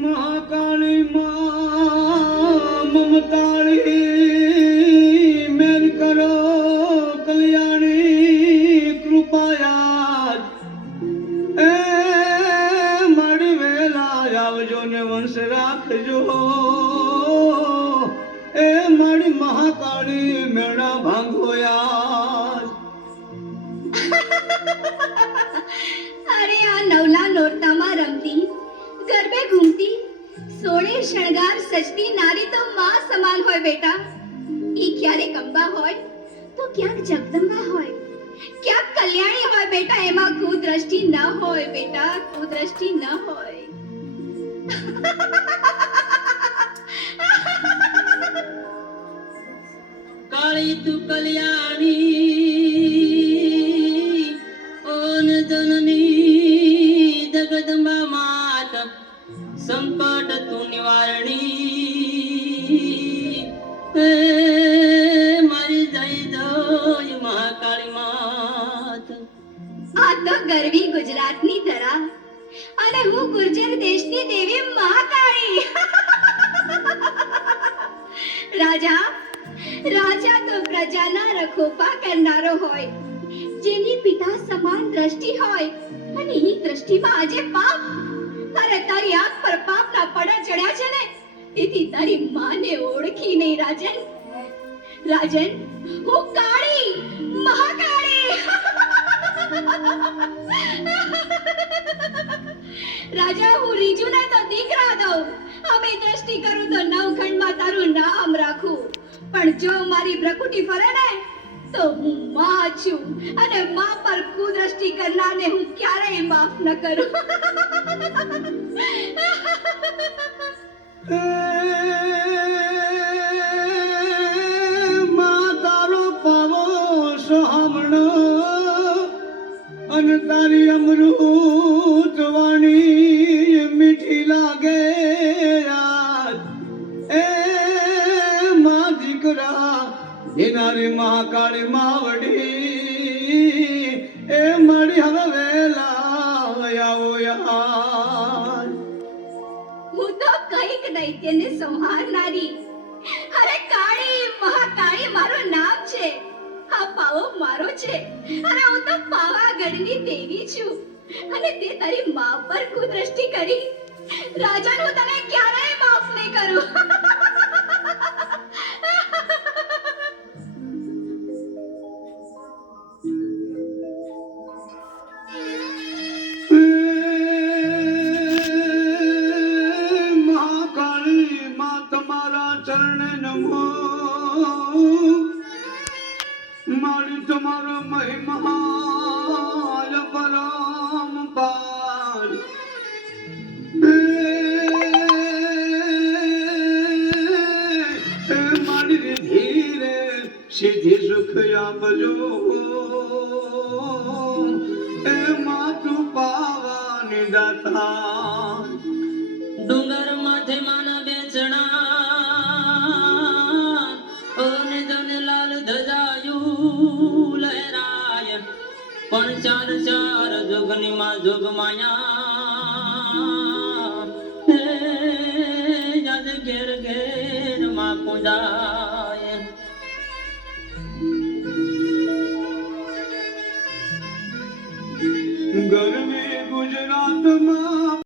महाकाली माँ ममताली मेर करो कल्याणी कृपायाद ए मारी वेला आवजो ने वंश राखजो ए मारी महाकाली मेरा भांगोयाद अरे आ नवला नोरताમાં રમતી ગરબે ઘૂમતી સોળે શણગાર સજતી નારી તો માં સમાન હોય બેટા. ઈ ક્યારેક અંબા હોય તો ક્યાંક જગદંબા હોય, ક્યાંક કલ્યાણી હોય બેટા. એમાં કુદ્રષ્ટિ ન હોય બેટા, કુદ્રષ્ટિ ન હોય. કાળી તું કલ્યાણી ઓન જનની જગદંબા માત સંકટ તું નિવારણી હે મારી જય જય મહાકાળી માત. આ તો ગરવી ગુજરાતની ધરા અને હું ગુર્જર દેશની દેવી મહાકાળી. રાજા રાજા તો પ્રજાના રખોપા કરનારો હોય, જેની પિતા સમાન દ્રષ્ટિ હોય, અને ઈ દ્રષ્ટિમાં આજે પાપ. અરે તારી આંખ પર પાપના પડા ચડ્યા છે ને, તેથી તારી માને ઓળખી નહીં રાજન. રાજન હું કાળી મહાકાળી. રાજા હું રીજુને તો દીકરા દઉં, અમે દ્રષ્ટિ કરું તો નવખંડમાં તારું નામ રાખું, પણ જો મારી ભ્રકુટી ફરે ને તો હું માં છું, અને માં પર કુદ્રષ્ટિ કરનારને હું ક્યારેય માફ ન કરું. માં તારો પાવો સોહામણો અને તારી અમૃત વાણી મીઠી લાગે યાદ. એ માં દીકરા દેનારી મહાકાળી માવડી એ મારી હવે વેલા આવો યાદ. હું તો કઈક દૈત્યને સંહારનારી, અરે કાળી મહાકાળી મારું નામ છે. આ પાવો મારો છે, અને હું તો પાવાગઢની દેવી છું, અને તે તારી મા પર કુદ્રષ્ટિ કરી. રાજા હું તને ક્યારેય માફ નહીં કરું. મહાકાળી માં તમારા ચરણે નમો. મારી તમારો મહિમા પરંપાર. મારી ધીરે સીધી સુખ આપજો એ માતું પાવાની દાતા. ડુંગર માથે માના બેચણા ઓને જને લાલ ધજાયું લહેરાય, પણ ચાર ચાર જોગની માં જોગ માયા હે જાજ ઘેર ઘેર માં પૂજા.